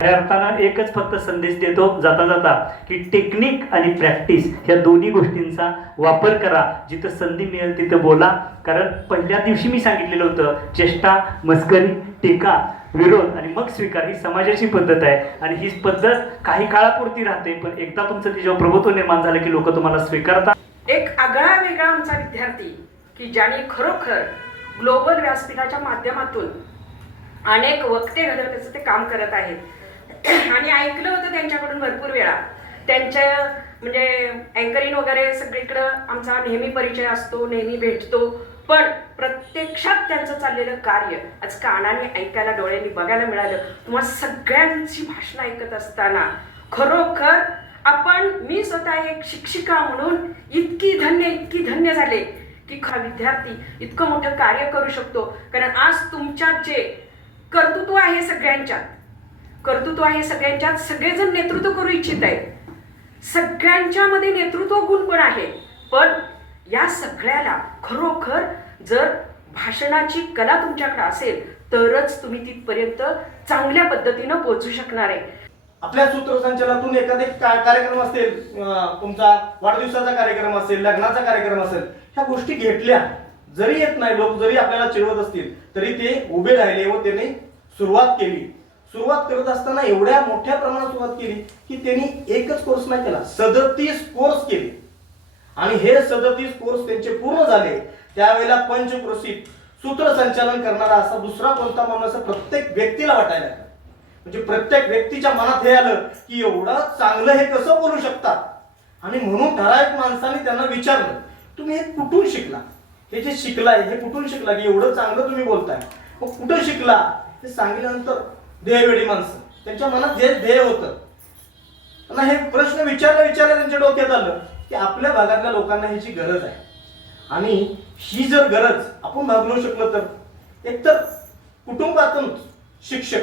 खऱ्या अर्थानं एकच फक्त संदेश देतो जाता जाता की टेक्निक आणि प्रॅक्टिस ह्या दोन्ही गोष्टींचा वापर करा. जिथं संधी मिळेल तिथं बोला. कारण पहिल्या दिवशी मी सांगितलेलं होतं चेष्टा मस्करी टीका विरोध आणि मग स्वीकार ही समाजाची पद्धत आहे. आणि ही पद्धत काही काळापुरती राहते पण एकदा तुमचं तिच्यावर प्रभुत्व निर्माण झालं की लोक तुम्हाला स्वीकारतात एक आगळा वेगळा आमचा विद्यार्थी की ज्याने खरोखर ग्लोबल व्यासपीठाच्या माध्यमातून अनेक वक्ते घडवण्याचं ते काम करत आहेत. आणि ऐकलं होतं त्यांच्याकडून भरपूर वेळा. त्यांच्या म्हणजे अँकरिंग वगैरे सगळीकडं आमचा नेहमी परिचय असतो नेहमी भेटतो. पण प्रत्यक्षात त्यांचं चाललेलं कार्य आज कानाने ऐकायला डोळ्यांनी बघायला मिळालं. तुम्हाला सगळ्यांची भाषणं ऐकत असताना खरोखर आपण मी स्वतः एक शिक्षिका म्हणून इतकी धन्य इतकी धन्य झाले की हा विद्यार्थी इतकं मोठं कार्य करू शकतो. कारण आज तुमच्यात जे कर्तृत्व आहे सगळ्यांच्यात कर्तृत्व आहे सगळ्यांच्यात सगळेजण नेतृत्व करू इच्छित आहेत. सगळ्यांच्यामध्ये नेतृत्व गुण पण आहे. पण या सगळ्याला खरोखर जर भाषणाची कला तुमच्याकडे असेल तरच तुम्ही तिथपर्यंत चांगल्या पद्धतीनं पोहोचू शकणार आहे. आपल्या सूत्रसंचलनातून एखादे का- कार्यक्रम असेल अं, तुमचा वाढदिवसाचा कार्यक्रम असेल लग्नाचा कार्यक्रम असेल ह्या गोष्टी घेतल्या जरी येत नाही लोक जरी आपल्याला चिडवत असतील तरी ते उभे राहिले व त्यांनी सुरुवात केली. सुरुवात करत असताना एवढ्या मोठ्या प्रमाणात सुरुवात केली की त्यांनी एकच कोर्स नाही केला सदतीस कोर्स केले. आणि हे सदतीस कोर्स त्यांचे पूर्ण झाले त्यावेळेला पंचक्रोशीत सूत्रसंचालन करणारा असा दुसरा कोणता माणूस असं प्रत्येक व्यक्तीला वाटायला म्हणजे प्रत्येक व्यक्तीच्या मनात हे आलं की एवढं चांगलं हे कसं बोलू शकतात? आणि म्हणून ठराविक माणसाने त्यांना विचारलं तुम्ही हे कुठून शिकला? हे जे शिकलाय हे कुठून शिकला की एवढं चांगलं तुम्ही बोलताय? मग कुठं शिकला? हे सांगितल्यानंतर ध्येयवेळी माणसं. त्यांच्या मनात जे ध्येय होतं. त्यांना हे प्रश्न विचारल्या विचारल्या त्यांच्या डोक्यात आलं की आपल्या भागातल्या लोकांना ह्याची गरज आहे. आणि ही जर गरज आपण भागवू शकलो तर एकतर कुटुंबातून शिक्षक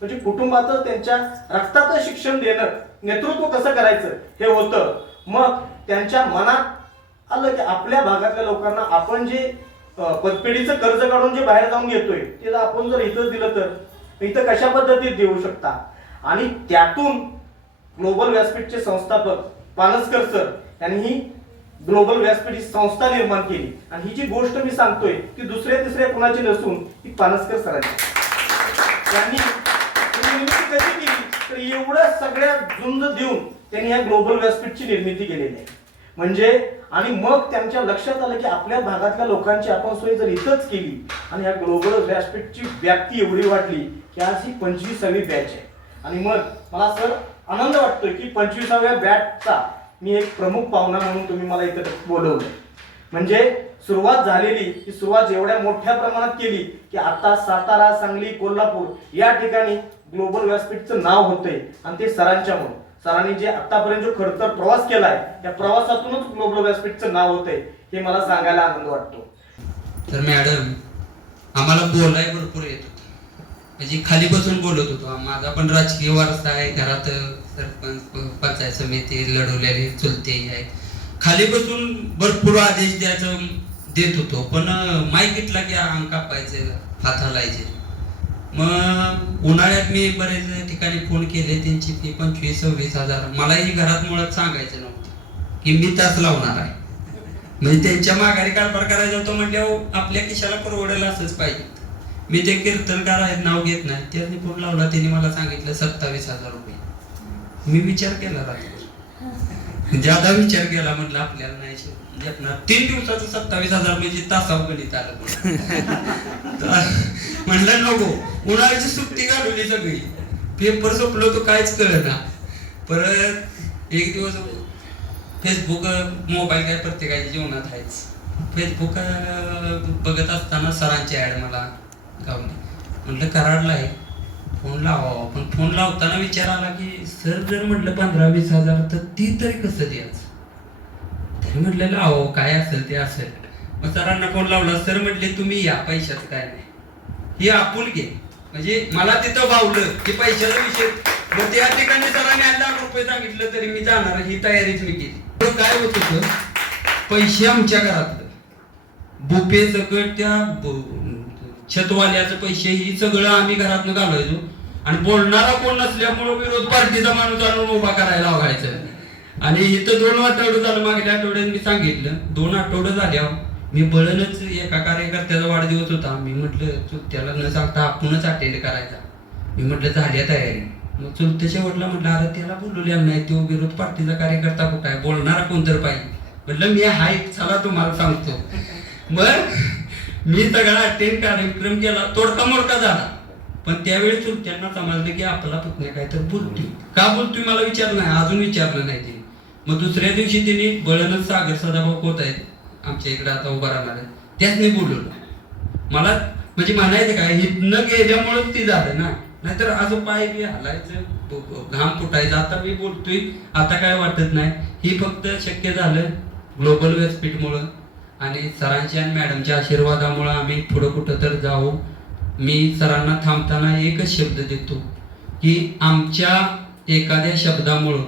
म्हणजे कुटुंबातच त्यांच्या रक्ताचं शिक्षण देणं नेतृत्व कसं करायचं हे होतं. मग त्यांच्या मनात आलं की आपल्या भागातल्या लोकांना आपण जे अं, पतपेढीचं कर्ज काढून जे बाहेर जाऊन घेतोय ते आपण जर इथं दिलं तर इथं कशा पद्धतीत देऊ शकता? आणि त्यातून ग्लोबल व्यासपीठचे संस्थापक पानसकर सर यांनी ही ग्लोबल व्यासपीठ ही संस्था निर्माण केली. आणि ही जी गोष्ट मी सांगतोय ती दुसऱ्या तिसऱ्या कुणाची नसून ती पानसकर सरांची. त्यांनी निर्मिती कशी केली? तर एवढ्या सगळ्या झुंज देऊन त्यांनी या ग्लोबल व्यासपीठची निर्मिती केलेली आहे. म्हणजे आणि मग त्यांच्या लक्षात आलं की आपल्या भागातल्या लोकांची आपण सोय जर इथंच केली आणि या ग्लोबल व्यासपीठची व्याप्ती एवढी वाढली की आज ही पंचवीसावी बॅच आहे. आणि मग मला सर आनंद वाटतोय की पंचवीसाव्या बॅचचा मी एक प्रमुख पाहुणा म्हणून तुम्ही मला इथं बोलवलं म्हणजे सुरुवात झालेली ही सुरुवात एवढ्या मोठ्या प्रमाणात केली की आता सातारा सांगली कोल्हापूर या ठिकाणी ग्लोबल व्यासपीठचं नाव होतंय आणि ते सरांच्यामुळे सरांनी जे आतापर्यंत जो खर्च प्रवास केलाय त्या प्रवासातूनच ग्लोबल व्यासपीठचं नाव होतंय हे मला सांगायला आनंद वाटतो. तर मॅडम आम्हाला बोलाय भरपूर येत होतं. म्हणजे खाली बसून बोलत होतो. माझा पण राजकीय वारसा आहे. घरात सरपंच पंचायत समिती लढवलेले चुलते आहे खाली बसून भरपूर आदेश द्यायचं देत होतो. पण माईक घेतला की अंग कापायचे हात हलायचे. मग उन्हाळ्यात मी बरेच ठिकाणी फोन केले त्यांची फी पंचवीस सव्वीस हजार. मलाही घरात मुळात सांगायचं नव्हतं की मी तास लावणार आहे. म्हणजे त्यांच्या माघारी कारभार करायचा होतो म्हटल्यावर आपल्या खिशाला परवडेल असंच पाहिजे. मी ते कीर्तनकार आहेत नाव घेत नाही. त्यांनी फोन लावला त्यांनी मला सांगितलं सत्तावीस हजार रुपये. मी विचार केला रात्री. ज्यादा विचार केला म्हटलं आपल्याला नाही तीन दिवसाचं सत्तावीस हजार म्हणजे तासाव गणित आलं तर म्हणलं नको उन्हाळ्याची सुट्टी घालवली सगळी. पेपर संपलो तो काहीच कळना. परत एक दिवस फेसबुक मोबाईल काय प्रत्येकाच्या जीवनात आहेच. फेसबुक बघत असताना सरांची ॲड मला गावली. म्हटलं कराडला आहे फोन लावावा पण फोन लावताना विचार आला की सर जर म्हटलं पंधरा वीस हजार तर ती तरी कसं द्यायचं तरी म्हटलं लावा काय असेल ते असेल. मग सरांना फोन लावला सर म्हटले तुम्ही या पैशाचं काय नाही. ही आपुलकी म्हणजे मला तिथं भावलं की पैशाचा विषय. मग त्या ठिकाणी जरा आठ लाख रुपये सांगितलं तरी मी जाणार. ही तयारीच मी केली. काय होत होतं? पैसे आमच्या घरातलं. बुफे सगळं त्या छतवाल्याचं पैसे ही सगळं आम्ही घरातनं घालवायचो. आणि बोलणारा कोण नसल्यामुळं विरोध पार्टीचा माणूस आणून उभा करायला लागायचं आणि इथं दोन आठवडं झालं मागल्या आठवड्यात मी सांगितलं. दोन आठवडं झाल्यावर मी बळणच एका कार्यकर्त्याचा वाढदिवस होता. मी म्हटलं चुलत्याला न सांगता आपणच अटेंड करायचा. मी म्हटलं झाल्या तयारी. मग चुलते शेवटला म्हटलं अरे त्याला बोलवल्या नाही तो विरोध पार्टीचा कार्यकर्ता कुठं आहे? बोलणारा कोण तर पाहिजे. म्हटलं मी हाय चला तुम्हाला सांगतो. मग मी सगळा अटेंड कार्यक्रम केला. तोडका मोडका झाला. पण त्यावेळी चुलत्यांना समजलं की आपला पुतण्या काय तर बोलतोय. का बोलतोय मला विचारलं नाही. अजून विचारलं नाही ते. मग दुसऱ्या दिवशी तिने बळणच सागर सदाभाऊ होत आहेत. आमच्या इकडे आता उभा राहणार आहे. त्याचने बोलवलं मला म्हणजे म्हणायचं काय हिथनं गेल्यामुळेच ती झालं ना. नाहीतर अजून पाय बी हलायचं. घाम फुटायचं. आता मी बोलतोय आता काय वाटत नाही. ही फक्त शक्य झालं ग्लोबल व्यासपीठमुळं. आणि सरांच्या आणि मॅडमच्या आशीर्वादामुळं आम्ही पुढं कुठं तर जाऊ. मी सरांना थांबताना एकच शब्द देतो की आमच्या एखाद्या शब्दामुळं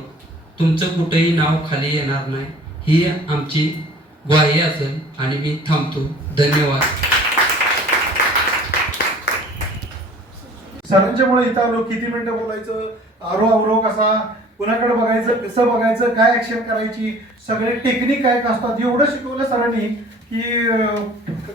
तुमचं कुठेही नाव खाली येणार नाही. ही आमची ग्वाही असेल आणि मी थांबतो. धन्यवाद. सरांच्यामुळे इथं आलो. किती मिनिटं बोलायचं? आरो आवरो कसा? कुणाकडे बघायचं? कसं बघायचं? काय ऍक्शन करायची? सगळे टेक्निक काय असतात. एवढं शिकवलं सरांनी की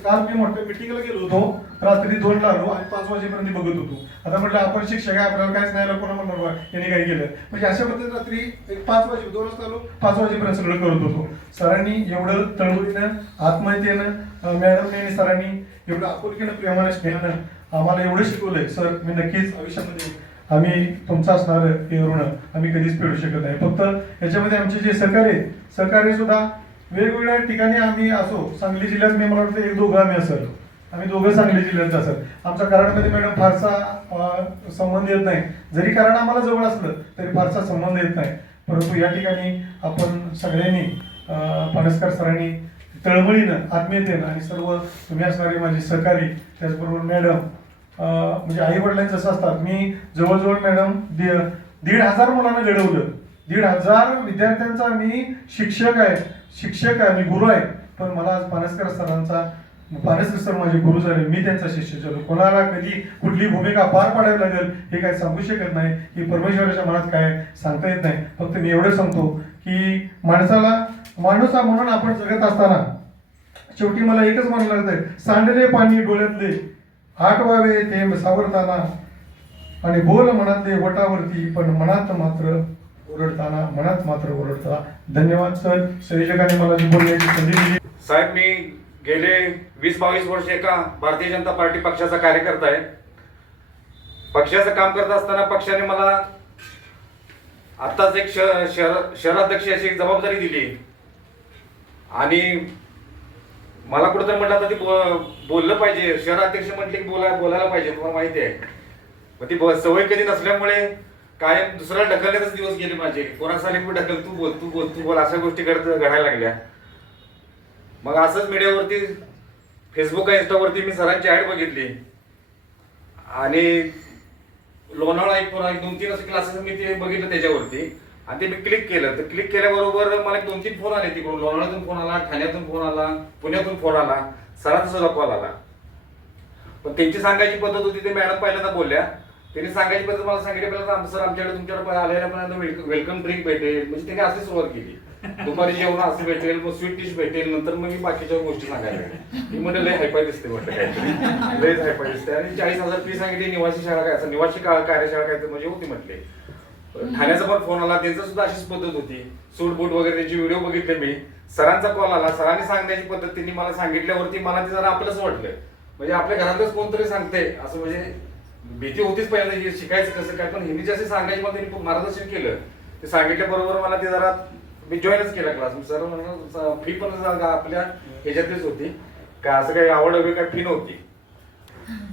काल मी म्हटलं मिटिंगला गेलो होतो. रात्री दोन लागलो आणि पाच वाजेपर्यंत बघत होतो. आता म्हटलं आपण शिक्षक आहे आपल्याला काहीच नाही कोणा म्हणणार यांनी काय केलं. म्हणजे अशा पद्धतीने रात्री एक पाच वाजे दोन वाजता आलो पाच वाजेपर्यंत सगळं करत होतो. सरांनी एवढं तळमळीनं आत्महत्येनं मॅडमने आणि सरांनी एवढं आपुलकीनं प्रेमाने स्नेहानं आम्हाला एवढं शिकवलंय. सर मी नक्कीच आयुष्यामध्ये आम्ही तुमचा असणार हे ऋण आम्ही कधीच फेडू शकत नाही. फक्त याच्यामध्ये आमचे जे सहकारी आहेत, सहकारी सुद्धा वेगवेगळ्या ठिकाणी आम्ही असो सांगली जिल्ह्यात मी मला वाटतं एक दोघं आम्ही असेल. आम्ही दोघं सांगली जिल्ह्यात असेल आमचा कराडमध्ये मॅडम फारसा संबंध येत नाही. जरी कराड आम्हाला जवळ असलं तरी फारसा संबंध येत नाही. परंतु या ठिकाणी आपण सगळ्यांनी अं, सरांनी तळमळीनं आत्मीयतेनं आणि सर्व तुम्ही असणारे माझे सहकारी त्याचबरोबर मॅडम म्हणजे आई वडिलांचं असं असतात मी जवळजवळ मॅडम दि- दीड हजार मुलांना घडवलं. दीड हजार विद्यार्थ्यांचा मी शिक्षक आहे शिक्षक आहे मी गुरु आहे. पण मला आज पानसकर सरांचा पानसकर सर माझे गुरु झाले. मी त्यांचा शिष्य झालो. कोणाला कधी कुठली भूमिका पार पाडावी लागेल हे काय सांगू शकत नाही. की परमेश्वराच्या मनात काय सांगता येत नाही. फक्त मी एवढं सांगतो की माणसाला माणूस हा म्हणून आपण जगत असताना शेवटी मला एकच म्हणायला लागतंय सांडले पाणी डोळ्यातले आठवावे ते सावरताना. आणि बोल मनातले वटावरती पण मनात मात्र ओरडताना मनात मात्र ओरडता. धन्यवाद सर. संयोजकाने मला जी बोलण्याची संधी दिली. साहेब मी गेले वीस बावीस वर्ष एका भारतीय जनता पार्टी पक्षाचा कार्यकर्ता आहे. पक्षाचं काम करत असताना पक्षाने मला आत्ताच एक शहर शहराध्यक्ष अशी एक जबाबदारी दिली. आणि मला कुठंतरी म्हटलं आता ती बो- बोललं पाहिजे. शहराध्यक्ष म्हटले की बोला बोलायला पाहिजे तुम्हाला माहिती आहे. मग ती सवय कधी नसल्यामुळे कायम दुसरा ढकलण्यातच दिवस गेले माझे. कोणासाठी ढकल तू बोल तू बोल तू बोल अशा गोष्टी करत घडायला लागल्या. मग असंच मीडियावरती फेसबुक आणि इंस्टावरती मी सरांची ॲड बघितली. आणि लोणावळा एक पुन्हा एक दोन तीन असे क्लासेस मी ते बघितलं त्याच्यावरती. आणि ते मी क्लिक केलं. तर क्लिक केल्याबरोबर मला एक दोन तीन फोन आले तिकडून. लोणावळ्यातून फोन आला ठाण्यातून फोन आला पुण्यातून फोन आला. सरांचा सुद्धा कॉल आला. पण त्यांची सांगायची पद्धत होती ते मॅडम पहिल्यांदा बोलल्या. त्यांनी सांगायची पद्धत मला सांगितली पहिल्यांदा सर आमच्याकडे तुमच्याकडे आलेल्या वेलकम ड्रिंक भेटेल. म्हणजे त्यांनी अशी सुरुवात केली. दुपारी जेवण असं भेटेल मग स्वीट डिश भेटेल नंतर मग मी बाकीच्या गोष्टी सांगायला मी म्हणलं लय हायपाय दिसते म्हटलं काहीतरी. लयच हायपाय दिसते. आणि चाळीस हजार फी सांगितली निवासी शाळा काय असं निवासी का- कार्यशाळा काय तर म्हणजे होती म्हटले. ठाण्याचा पण फोन आला त्यांचं सुद्धा अशीच पद्धत होती. सूट बूट वगैरे त्यांचे व्हिडिओ बघितले मी. सरांचा कॉल आला सरांनी सांगण्याची पद्धत त्यांनी मला सांगितल्यावरती मला ते जरा आपलंच वाटलं. म्हणजे आपल्या घरातच कोणतरी सांगते असं म्हणजे भीती होतीच पहिल्यांदा शिकायचं कसं काय पण हिंदी जसे सांगायचे मला त्यांनी मार्गदर्शन केलं. ते सांगितल्याबरोबर मला ते जरा मी जॉईनच केला क्लास सर फी पण आपल्या ह्याच्यातलीच होती. काय असं काही आवड वगैरे काही फी नव्हती.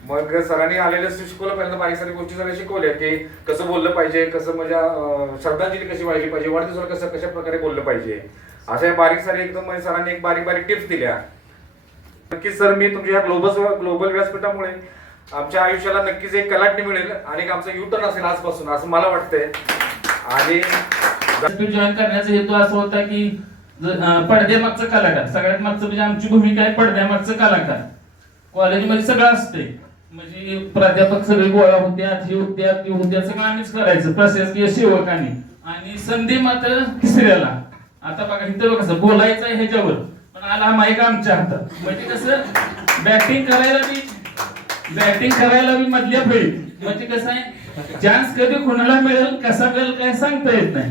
मग सरांनी आलेलं शिकवलं पहिल्यांदा बारीक सारी गोष्टी सगळ्या शिकवल्या की कसं बोललं पाहिजे कसं म्हणजे श्रद्धांजली कशी व्हायची पाहिजे वाढदिवसाला कसं कशा प्रकारे बोललं पाहिजे. अशा बारीक सारी एकदम म्हणजे सरांनी एक बारीक बारीक टिप्स दिल्या. नक्कीच सर मी तुमच्या ह्या ग्लोबल ग्लोबल व्यासपीठामुळे आमच्या आयुष्याला नक्कीच एक कलाटणी मिळेल आणि एक आमचं युटर्न असेल आजपासून असं मला वाटतंय. आणि जॉईन करण्याचा हेतू असा होता की पडद्यामागचा पडद्यामागचं कलाकार सगळ्यात मागचं म्हणजे आमची भूमिका आहे पडद्यामागचं कलाकार. कॉलेजमध्ये सगळं असते म्हणजे प्राध्यापक सगळे गोळा होत्या हे होत्या ते होत्या सगळं आम्हीच करायचं. प्रशासकीय सेवकांनी. आणि संधी मात्र तिसऱ्याला. आता बघा इथं कसं बोलायचं आहे ह्याच्यावर. पण आला हा माईक आमच्या हातात. म्हणजे कसं बॅटिंग करायला बी बॅटिंग करायला बी मधल्या फळी म्हणजे कसं आहे चान्स कधी कोणाला मिळेल कसा मिळेल काय सांगता येत नाही.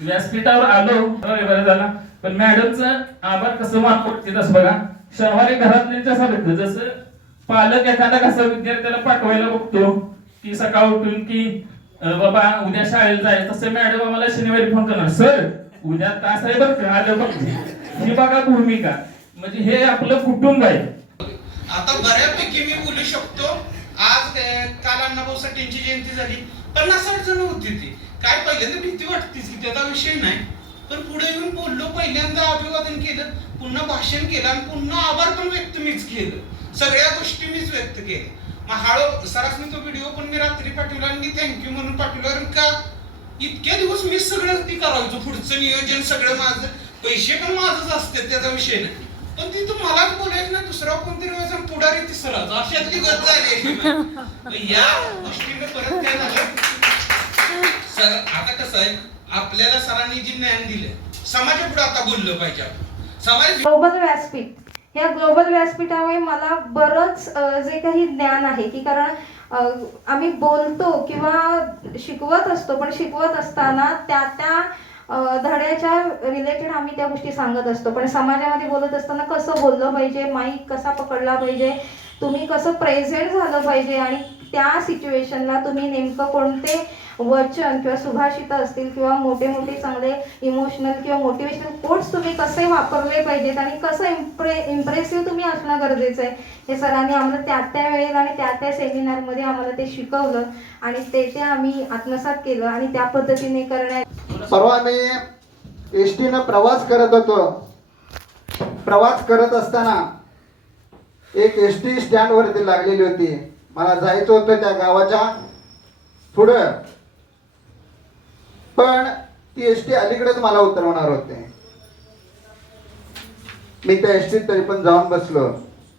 व्यासपीठावर आलो. बरं झाला. पण मॅडमचं आभार कसं वाटते तसं बघा. शनिवारी घरातल्यांच्या सारखं जसं पालक एखादा कसा विद्यार्थ्याला पाठवायला बघतो की सकाळ उठून की बाबा उद्या शाळेला जायचं तसं मॅडम आम्हाला शनिवारी फोन करणार. सर उद्या तास आहे बरं का आलं बघ. ही बघा भूमिका. म्हणजे हे आपलं कुटुंब आहे. आता बऱ्यापैकी मी बोलू शकतो. आज काल अण्णाभाऊ साठेंची जयंती झाली. पन्नास साठ जण होती ती. काय पहिल्यांदा भीती वाटतेच की त्याचा विषय नाही. पण पुढे येऊन बोललो पहिल्यांदा अभिवादन केलं पुन्हा भाषण केलं आणि पुन्हा आभार पण व्यक्त मीच केलं. सगळ्या गोष्टी मीच व्यक्त केल्या. मग हळू सरासनी तो व्हिडिओ पण मी रात्री पाठवला आणि मी थँक्यू म्हणून पाठवला कारण का इतक्या दिवस मी सगळं ती करायचो पुढचं नियोजन सगळं माझं. पैसे पण माझंच असते त्याचा विषय नाही. पण ती तू मलाच बोलायचं ना दुसरा कोणतरी आणि पुढारी तिसराच अशातली गत झाली. या गोष्टीने परत काय झालं सर आता कसं आहे आपल्याला सरांनी जे ज्ञान दिलं समाजापुढे आता बोललं पाहिजे आपण. समाज ग्लोबल व्यासपीठ. या ग्लोबल व्यासपीठामुळे मला बरंच जे काही ज्ञान आहे की कारण आम्ही बोलतो किंवा शिकवत असतो पण शिकवत असताना त्या त्या धड्याच्या रिलेटेड आम्ही त्या गोष्टी सांगत असतो. पण समाजामध्ये बोलत असताना कसं बोललं पाहिजे माईक कसा पकडला पाहिजे तुम्ही कसं प्रेझेंट झालं पाहिजे आणि त्या सिच्युएशनला तुम्ही नेमकं कोणते वचन किंवा सुभाषित असतील किंवा मोठे मोठे चांगले इमोशनल किंवा मोटिवेशनल कोट्स तुम्ही कसे वापरले पाहिजेत आणि कसं इम्प्रे इम्प्रेसिव्ह तुम्ही असणं गरजेचं आहे? हे सरांनी आम्हाला त्या त्या वेळेत आणि त्या त्या सेमिनारमध्ये आम्हाला ते शिकवलं आणि ते ते आम्ही आत्मसात केलं आणि त्या पद्धतीने करण्यात परवा मी एस टीनं प्रवास करत होतो. प्रवास करत असताना एक एस टी स्टँडवरती लागलेली होती. मला जायचं होतं त्या गावाच्या पुढं. पण ती एस टी अलीकडेच मला उतरवणार होते. मी त्या एस टीत तरी पण जाऊन बसलो.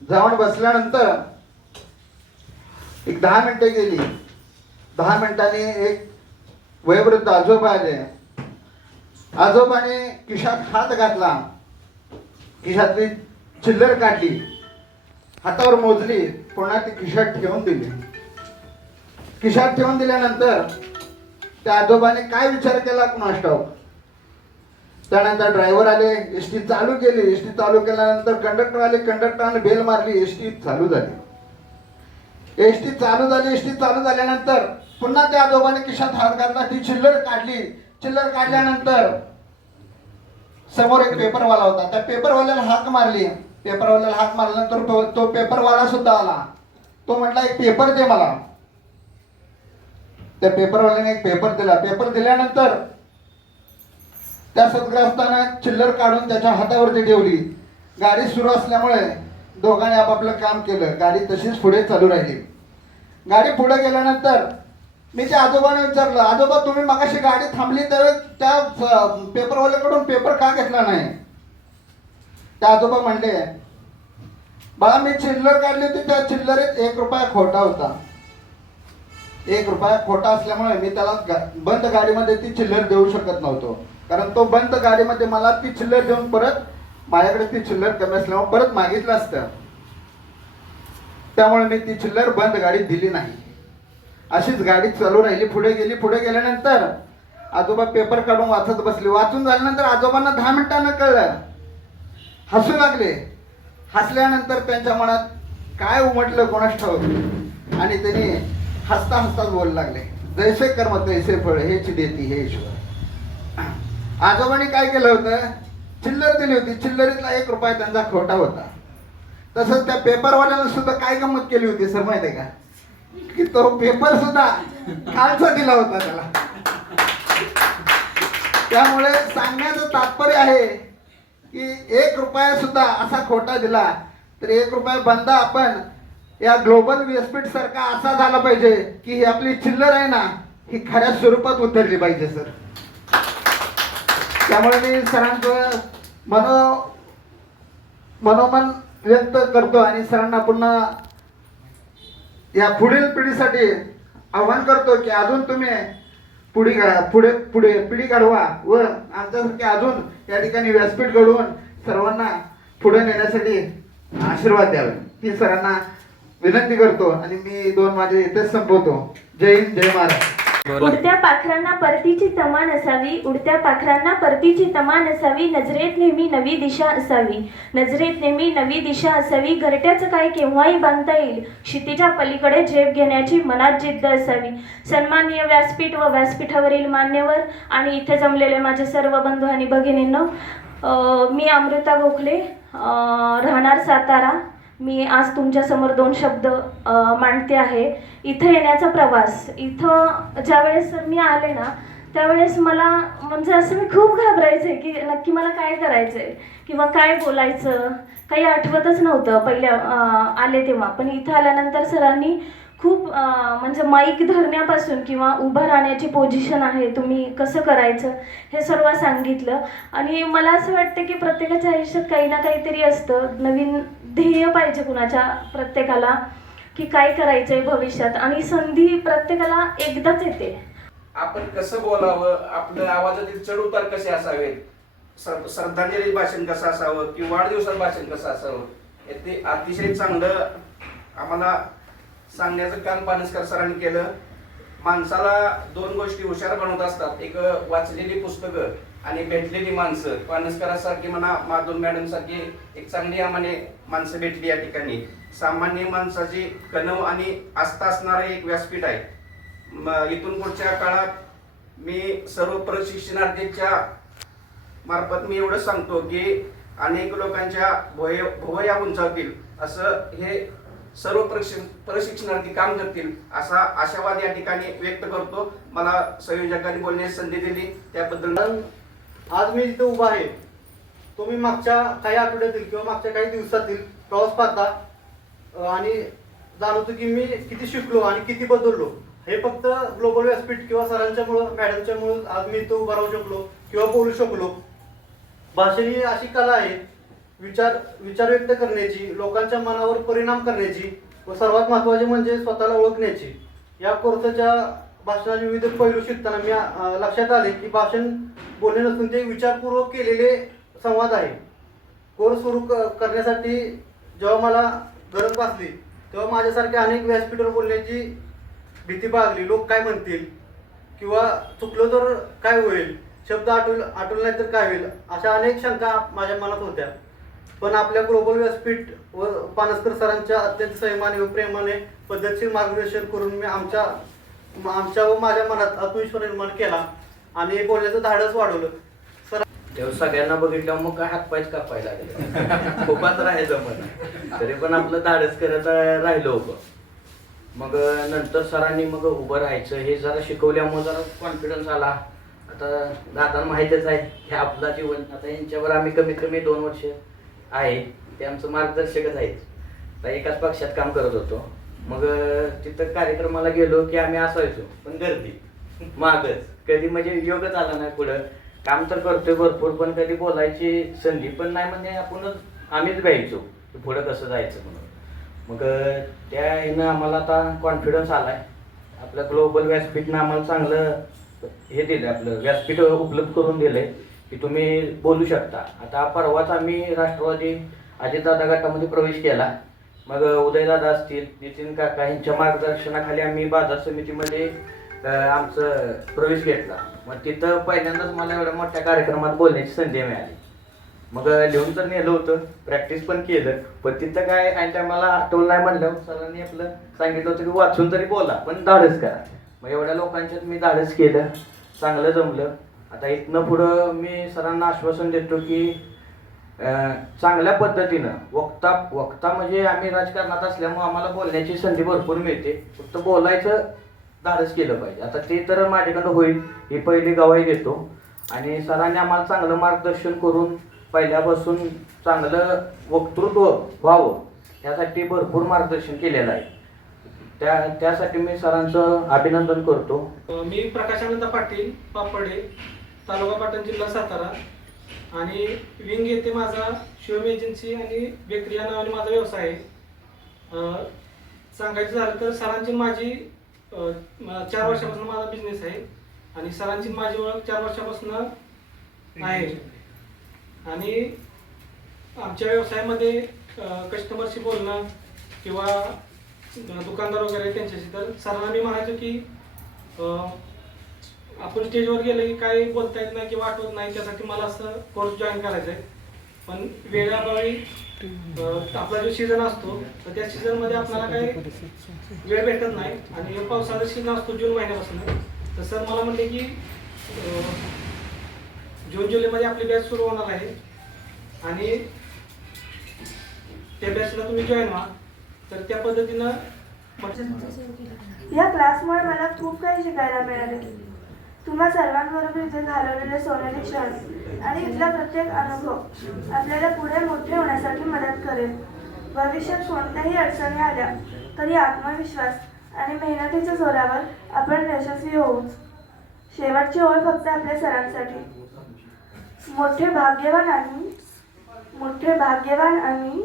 जाऊन बसल्यानंतर एक दहा मिनिटं गेली. दहा मिनिटांनी एक वयोवृद्ध आजोबा आले. आजोबाने खिशात हात घातला. खिशातली चिल्लर काढली. हातावर मोजली. पुन्हा ती खिशात ठेवून दिली. खिशात ठेवून दिल्यानंतर त्या आजोबाने काय विचार केला कुणास ठाऊक? त्यानंतर ड्रायव्हर आले एस टी चालू केली. एस टी चालू केल्यानंतर कंडक्टर आले कंडक्टरने बेल मारली एस टी चालू झाली. एस टी चालू झाली एस टी चालू झाल्यानंतर पुन्हा त्या आजोबाने खिशात हात घातला ती चिल्लर काढली. चिल्लर काढल्यानंतर समोर एक पेपरवाला होता. त्या पेपरवाल्याला हाक मारली. पेपरवाल्याला हाक मारल्यानंतर तो तो पेपरवाला सुद्धा आला. तो म्हटला एक पेपर दे मला. त्या पेपरवाल्याने एक पेपर दिला. पेपर दिल्यानंतर त्या सदग्रस्तानं चिल्लर काढून त्याच्या हातावरती ठेवली. गाडी सुरू असल्यामुळे दोघांनी आपापलं काम केलं. गाडी तशीच पुढे चालू राहिली. गाडी पुढे गेल्यानंतर मी त्या आजोबाने विचारलं आजोबा तुम्ही मगाशी गाडी थांबली तर त्या पेपरवाल्याकडून पेपर का घेतला नाही? त्या आजोबा म्हणले बाळा मी चिल्लर काढली होती. त्या चिल्लरीत एक रुपया खोटा होता. एक रुपया खोटा असल्यामुळे मी त्याला गा- बंद गाडीमध्ये ती चिल्लर देऊ शकत नव्हतो. कारण तो बंद गाडीमध्ये मला ती चिल्लर देऊन परत माझ्याकडे ती चिल्लर कमी असल्यामुळे परत मागितलं असतं. त्यामुळे मी ती चिल्लर बंद गाडी दिली नाही. अशीच गाडी चालू राहिली पुढे गेली पुढे गेल्यानंतर आजोबा पेपर काढून वाचत बसले. वाचून झाल्यानंतर आजोबांना दहा मिनिटांना कळलं. हसू लागले. हसल्यानंतर त्यांच्या मनात काय उमटलं कोणास ठाऊक? आणि त्यांनी हसता हसताच बोलू लागले. जैसे कर्म तैसे फळ हेच देती हे ईश्वर. आजोबांनी काय केलं होतं? चिल्लर दिली होती. चिल्लरीतला एक रुपया त्यांचा खोटा होता. तसंच त्या पेपरवाल्यानं सुद्धा काय गंमत केली होती सर माहिती आहे का? की तो पेपर सुद्धा कालचा दिला होता त्याला. त्यामुळे सांगण्याचं तात्पर्य आहे की एक रुपया सुद्धा असा खोटा दिला तर एक रुपया बंदा आपण या ग्लोबल व्यासपीठ सारखा असा झाला पाहिजे की ही आपली चिल्लर आहे ना ही खऱ्या स्वरूपात उतरली पाहिजे सर. त्यामुळे मी सरांचं मनो मनोमन व्यक्त करतो आणि सरांना पुन्हा या पुढील पिढीसाठी आव्हान करतो की अजून तुम्ही पुढे पुढे पुढे पिढी घडवा व आमच्यासारखे अजून या ठिकाणी व्यासपीठ घडवून सर्वांना पुढे नेण्यासाठी आशीर्वाद द्यावे. ही सरांना विनंती करतो आणि मी दोन माझे इथेच संपवतो. जय हिंद जय महाराष्ट्र. उडत्या पाखरांना परतीची तमा नसावी उडत्या पाखरांना परतीची तमा नसावी नजरेत नेहमी नवी दिशा असावी. नजरेत नेहमी नवी दिशा असावी घरट्याचं काय केव्हाही बांधता येईल. क्षितिजा पलीकडे झेप घेण्याची मनात जिद्द असावी. सन्माननीय व्यासपीठ व व्यासपीठावरील मान्यवर आणि इथे जमलेले माझे सर्व बंधू आणि भगिनींनो मी अमृता गोखले अं, राहणार सातारा. मी आज तुमच्यासमोर दोन शब्द मांडते आहे. इथं येण्याचा प्रवास. इथं ज्यावेळेस मी आले ना त्यावेळेस मला म्हणजे असं मी खूप घाबरायचे की नक्की मला काय करायचंय किंवा काय बोलायचं. काही आठवतच नव्हतं पहिल्या आले तेव्हा. पण इथं आल्यानंतर सरांनी खूप म्हणजे माईक धरण्यापासून किंवा उभं राहण्याची पोझिशन आहे तुम्ही कसं करायचं हे सर्व सांगितलं. आणि मला असं वाटतं की प्रत्येकाच्या आयुष्यात काही ना काहीतरी असतं. नवीन ध्येय पाहिजे कुणाच्या प्रत्येकाला की काय करायचं आहे भविष्यात? आणि संधी प्रत्येकाला एकदाच येते. आपण कसं बोलावं? आपलं आवाजातील चढ उतार कसे असावेत? श्रद्धांजली भाषण कसं असावं? किंवा वाढदिवसात भाषण कसं असावं? हे ते अतिशय चांगलं आम्हाला सांगण्याचं काम पानसकर सरांनी केलं. माणसाला दोन गोष्टी हुशार बनवत असतात. एक वाचलेली पुस्तकं. आणि भेटलेली माणसं पानसकरासारखी म्हणा माधुर मॅडम सारखी एक चांगली आम्हाने माणसं भेटली या ठिकाणी. सामान्य माणसाची कणव आणि आस्था असणारं एक व्यासपीठ आहे. इथून पुढच्या काळात मी सर्व प्रशिक्षणार्थीच्या मार्फत मी एवढं सांगतो की अनेक लोकांच्या भोय भोवया उंचावतील. असं हे सर्व प्रशिक्षण प्रशिक्षणार्थी काम करतील असा आशावाद या ठिकाणी व्यक्त करतो. मला संयोजकांनी बोलण्याची संधी दिली. त्याबद्दल आज मी जिथे उभा आहे. तो मी मागच्या काही आठवड्यातील किंवा मागच्या काही दिवसातील प्रवास पाहता आणि जाणवतो की मी किती शिकलो आणि किती बदललो. हे फक्त ग्लोबल व्यासपीठ किंवा सरांच्यामुळं मॅडमच्यामुळं आज मी इथं उभा राहू शकलो किंवा बोलू शकलो. भाषण ही अशी कला आहे विचार विचार व्यक्त करण्याची लोकांच्या मनावर परिणाम करण्याची व सर्वात महत्त्वाचे म्हणजे स्वतःला ओळखण्याची. या कोर्सच्या भाषणाचे विविध पैलू शिकताना मी लक्षात आले की भाषण बोलणे नसून ते विचारपूर्वक केलेले संवाद आहे. कोर्स सुरू क- करण्यासाठी जेव्हा मला गरज भासली तेव्हा माझ्यासारख्या अनेक व्यासपीठावर बोलण्याची भीती बागली लोक काय म्हणतील? किंवा चुकलो तर काय होईल? शब्द आठवल आठवले नाही तर काय होईल? अशा अनेक शंका माझ्या मनात होत्या. पण आपल्या ग्लोबल व्यासपीठ व पानसकर सरांच्या अत्यंत संयमाने व प्रेमाने पद्धतशीर मार्गदर्शन करून मी आमच्या म- आमच्या व माझ्या मनात आत्मविश्वास निर्माण केला आणि बोलण्याचं धाडस वाढवलं. सर तेव्हा सगळ्यांना बघितलं मग काय हातपायच कापायला लागले. खूपच राहायचं मन तरी पण आपलं धाडस करत राहिलो उभं मग नंतर सरांनी मग उभं राहायचं हे जरा शिकवल्यामुळे जरा कॉन्फिडन्स आला. आता दादा माहीतच आहे हे आपला जीवन. आता यांच्यावर आम्ही कमीत कमी दोन वर्ष आहे. ते आमचं मार्गदर्शकच आहेत. आता एकाच पक्षात काम करत होतो. मग तिथं कार्यक्रमाला गेलो की आम्ही असायचो. पण गर्दी. मागच. कधी म्हणजे योगच आला नाही पुढं. काम तर करतोय भरपूर पण कधी बोलायची संधी पण नाही म्हणजे आपणच आम्हीच घ्यायचो की पुढं कसं जायचं म्हणून. मग त्या ह्यानं आम्हाला आता कॉन्फिडन्स आलाय. आपलं ग्लोबल व्यासपीठनं आम्हाला चांगलं हे दिलं आपलं व्यासपीठ उपलब्ध करून दिलंय की तुम्ही बोलू शकता. आता परवाच आम्ही राष्ट्रवादी अजितदादा गटामध्ये प्रवेश केला. मग उदयदादा असतील नितीन काका यांच्या मार्गदर्शनाखाली आम्ही बाजार समितीमध्ये आमचं प्रवेश घेतला. मग तिथं पहिल्यांदाच मला एवढ्या मोठ्या कार्यक्रमात बोलण्याची संधी मिळाली. मग लिहून तर नेलं होतं प्रॅक्टिस पण केलं. पण तिथं काय आणि त्या मला आठवलं नाही म्हणलं सरांनी आपलं सांगितलं होतं की वाचून तरी बोला पण धाडस करा. मग एवढ्या लोकांच्यात मी धाडस केलं चांगलं जमलं. आता इथनं पुढं मी सरांना आश्वासन देतो की चांगल्या पद्धतीनं. वक्ता वक्ता म्हणजे आम्ही राजकारणात असल्यामुळे आम्हाला बोलण्याची संधी भरपूर मिळते. फक्त बोलायचं धाडस केलं पाहिजे. आता ते तर माझ्याकडं होईल. ही पहिली गवाही देतो. आणि सरांनी आम्हाला चांगलं मार्गदर्शन करून पहिल्यापासून चांगलं वक्तृत्व व्हावं यासाठी भरपूर मार्गदर्शन केलेलं आहे. त्या त्यासाठी मी सरांचं अभिनंदन करतो. मी प्रकाशानंद पाटील पापडे तालुका पाटण जिल्हा सातारा आणि विंग येथे माझा शिवम एजन्सी आणि बेकरी या नावाने माझा व्यवसाय आहे. सांगायचं झालं तर सरांची माझी चार वर्षापासून माझा बिझनेस आहे. आणि सरांची माझी ओळख चार वर्षापासून आहे. आणि आमच्या व्यवसायामध्ये कस्टमरशी बोलणं किंवा दुकानदार वगैरे त्यांच्याशी तर सरांना मी म्हणायचो की आपण स्टेजवर गेलं की काही बोलता येत नाही किंवा आठवत नाही त्यासाठी मला असं कोर्स जॉईन करायचा आहे पण वेळाभावी आपला जो सीझन असतो तर त्या सीझनमध्ये आपल्याला काही वेळ भेटत नाही. आणि पावसाचा सीझन असतो जून महिन्यापासून. तर सर मला म्हणले की जून जुलैमध्ये आपली बॅच सुरू होणार आहे. आणि त्या बॅचला तुम्ही जॉईन व्हा. तर त्या पद्धतीनं या क्लासमुळे मला खूप काही शिकायला मिळाले. तुम्हा सर्वांबरोबर इथे घालवलेले सोनेरी क्षण आणि इथला प्रत्येक अनुभव आपल्याला पुढे मोठे होण्यासाठी मदत करेल. भविष्यात कोणत्याही अडचणी आल्या तरी आत्मविश्वास आणि मेहनतीच्या जोरावर आपण यशस्वी होऊच शेवटची ओळ फक्त आपल्या सरांसाठी. मोठे भाग्यवान आणि मोठे भाग्यवान आम्ही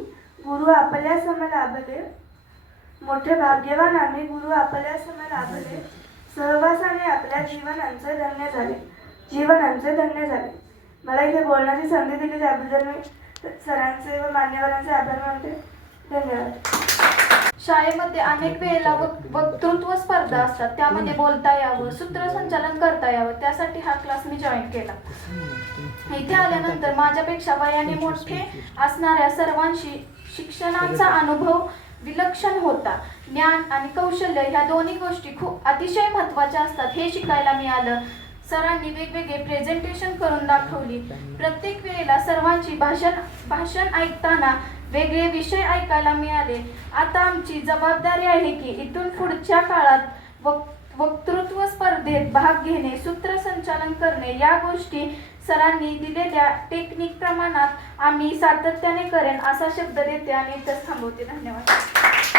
गुरु आपल्या सम लाभले. मोठे भाग्यवान आम्ही गुरु आपल्या सम लाभले. सहवासाने आपल्या जीवनांचे धन्य झाले. जीवनांचे धन्य झाले. मला इथे बोलण्याची संधी दिली त्याबद्दल मी सरांचे व मान्यवरांचे आभार मानते. धन्यवाद. शाळेमध्ये अनेक वेळेला वक्तृत्व स्पर्धा असतात. त्यामध्ये बोलता यावं सूत्रसंचालन करता यावं. त्यासाठी हा क्लास मी जॉईन केला. इथे आल्यानंतर माझ्यापेक्षा वयाने मोठे असणाऱ्या सर्वांशी शिक्षणाचा अनुभव विलक्षण होता. ज्ञान आणि कौशल्य ह्या दोन्ही गोष्टी खूप अतिशय महत्त्वाच्या असतात हे शिकायला मिळालं. सरांनी वेगवेगळे प्रेझेंटेशन करून दाखवली. प्रत्येक वेळेला सर्वांची भाषण भाषण ऐकताना वेगळे विषय ऐकायला मिळाले. आता आमची जबाबदारी आहे की इथून पुढच्या काळात वक्तृत्व स्पर्धेत भाग घेणे सूत्रसंचालन करणे या गोष्टी सरांनी दिलेल्या टेक्निक प्रमाणात आम्ही सातत्याने करेन असा शब्द देते आणि इथंच थांबवते. धन्यवाद.